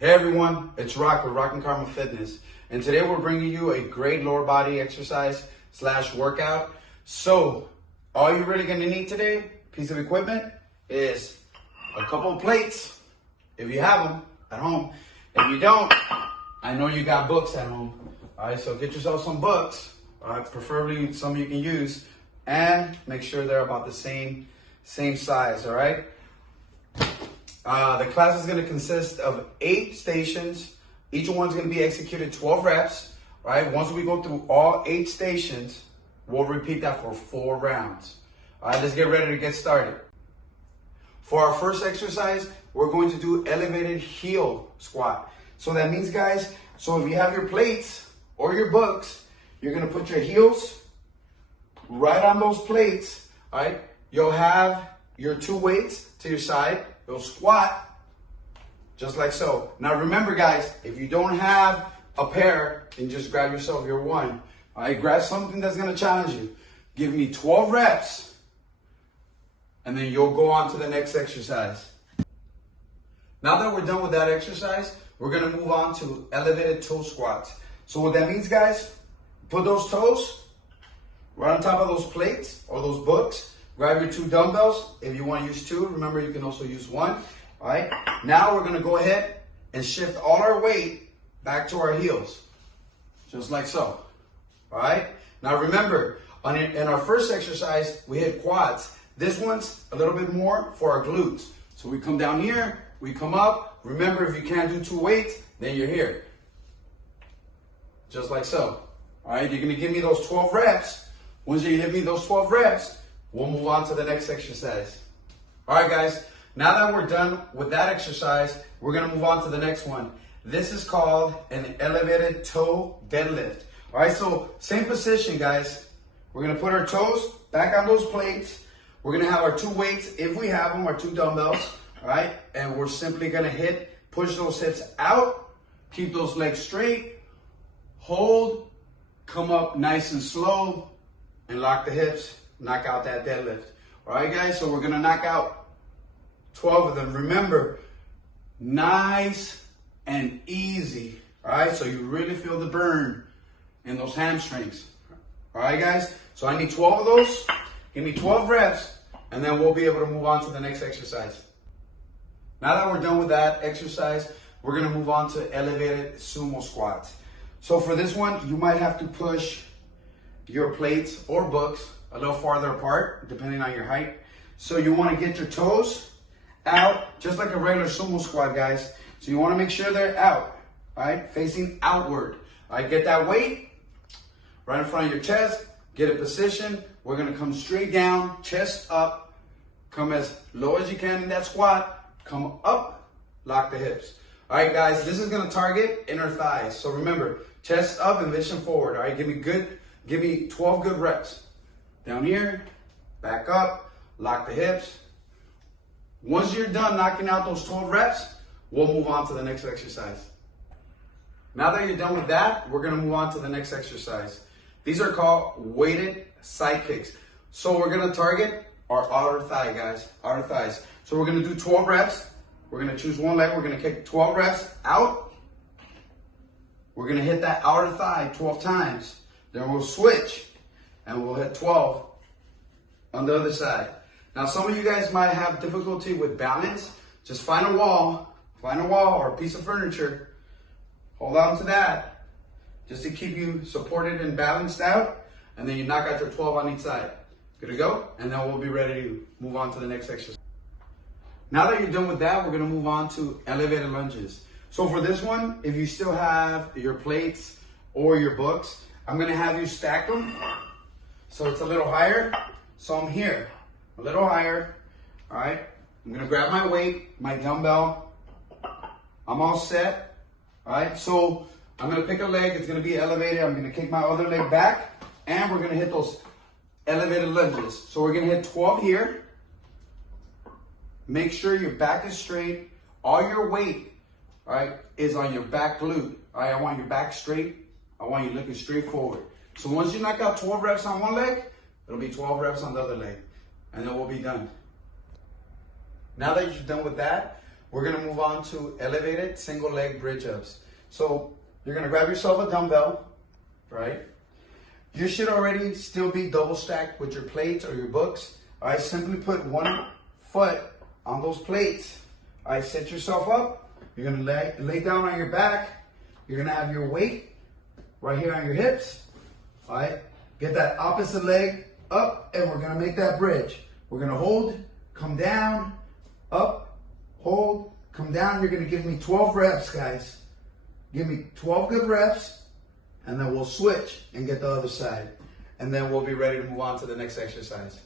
Hey everyone, it's Rock with Rock and Karma Fitness, and today we're bringing you a great lower body exercise / workout. So all you're really going to need today, piece of equipment, is a couple of plates, if you have them at home. If you don't, I know you got books at home. All right, so get yourself some books, preferably some you can use, and make sure they're about the same size. All right. The class is going to consist of 8 stations. Each one's going to be executed 12 reps. Right. Once we go through all 8 stations, we'll repeat that for 4 rounds. All right, let's get ready to get started. For our first exercise, we're going to do elevated heel squat. So that means, guys, so if you have your plates or your books, you're going to put your heels right on those plates. All right. You'll have your 2 weights to your side. You'll squat just like so. Now remember, guys, if you don't have a pair, then just grab yourself your one. All right, grab something that's going to challenge you. Give me 12 reps, and then you'll go on to the next exercise. Now that we're done with that exercise, we're going to move on to elevated toe squats. So what that means, guys, put those toes right on top of those plates or those books. Grab your 2 dumbbells. If you want to use 2, remember you can also use 1. All right. Now we're going to go ahead and shift all our weight back to our heels, just like so. All right. Now remember, in our first exercise, we hit quads. This one's a little bit more for our glutes. So we come down here, we come up. Remember, if you can't do 2 weights, then you're here, just like so. All right. You're going to give me those 12 reps. Once you give me those 12 reps, we'll move on to the next exercise. All right, guys, now that we're done with that exercise, we're going to move on to the next one. This is called an elevated toe deadlift. All right, so same position, guys. We're going to put our toes back on those plates. We're going to have our 2 weights, if we have them, our 2 dumbbells. All right, and we're simply going to push those hips out, keep those legs straight, hold, come up nice and slow, and lock the hips. Knock out that deadlift. All right, guys, so we're going to knock out 12 of them. Remember, nice and easy. All right, so you really feel the burn in those hamstrings. All right, guys, so I need 12 of those. Give me 12 reps, and then we'll be able to move on to the next exercise. Now that we're done with that exercise, we're going to move on to elevated sumo squats. So for this one, you might have to push your plates or books a little farther apart, depending on your height. So you want to get your toes out, just like a regular sumo squat, guys. So you want to make sure they're out, all right, facing outward. All right, get that weight right in front of your chest, get a position. We're going to come straight down, chest up, come as low as you can in that squat, come up, lock the hips. All right, guys, this is going to target inner thighs. So remember, chest up and vision forward. All right, give me 12 good reps. Down here, back up, lock the hips. Once you're done knocking out those 12 reps, we'll move on to the next exercise. Now that you're done with that, we're going to move on to the next exercise. These are called weighted side kicks. So we're going to target our outer thigh, guys, outer thighs. So we're going to do 12 reps. We're going to choose one leg. We're going to kick 12 reps out. We're going to hit that outer thigh 12 times. Then we'll switch. And we'll hit 12 on the other side. Now, some of you guys might have difficulty with balance. Just find a wall or a piece of furniture. Hold on to that just to keep you supported and balanced out. And then you knock out your 12 on each side. Good to go? And then we'll be ready to move on to the next exercise. Now that you're done with that, we're going to move on to elevated lunges. So for this one, if you still have your plates or your books, I'm going to have you stack them. So it's a little higher. So I'm here, a little higher. All right. I'm going to grab my weight, my dumbbell. I'm all set. All right. So I'm going to pick a leg. It's going to be elevated. I'm going to kick my other leg back. And we're going to hit those elevated lunges. So we're going to hit 12 here. Make sure your back is straight. All your weight, all right, is on your back glute. All right. I want your back straight. I want you looking straight forward. So once you knock out 12 reps on one leg, it'll be 12 reps on the other leg. And then we'll be done. Now that you're done with that, we're gonna move on to elevated single leg bridge ups. So you're gonna grab yourself a dumbbell, right? You should already still be double stacked with your plates or your books. All right, simply put one foot on those plates. All right, set yourself up. You're gonna lay down on your back. You're gonna have your weight right here on your hips. All right, get that opposite leg up, and we're gonna make that bridge. We're gonna hold, come down, up, hold, come down. You're gonna give me 12 reps, guys. Give me 12 good reps, and then we'll switch and get the other side. And then we'll be ready to move on to the next exercise.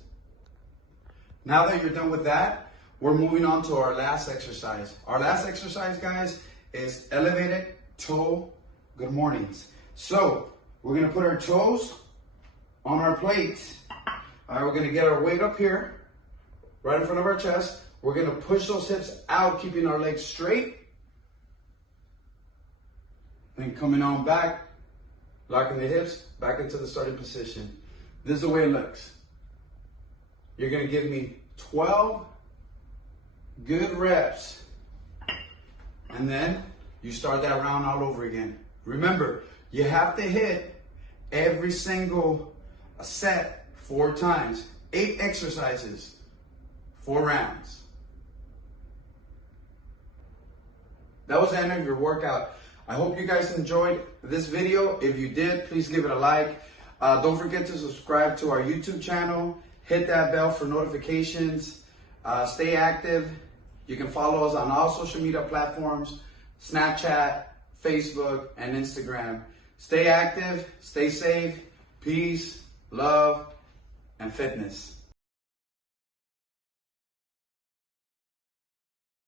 Now that you're done with that, we're moving on to our last exercise. Our last exercise, guys, is elevated toe good mornings. So we're gonna put our toes on our plates. All right, we're gonna get our weight up here, right in front of our chest. We're gonna push those hips out, keeping our legs straight. Then coming on back, locking the hips back into the starting position. This is the way it looks. You're gonna give me 12 good reps. And then you start that round all over again. Remember, you have to hit every single set 4 times. 8 exercises, 4 rounds. That was the end of your workout. I hope you guys enjoyed this video. If you did, please give it a like. Don't forget to subscribe to our YouTube channel. Hit that bell for notifications. Stay active. You can follow us on all social media platforms, Snapchat, Facebook, and Instagram. Stay active, stay safe, peace, love, and fitness.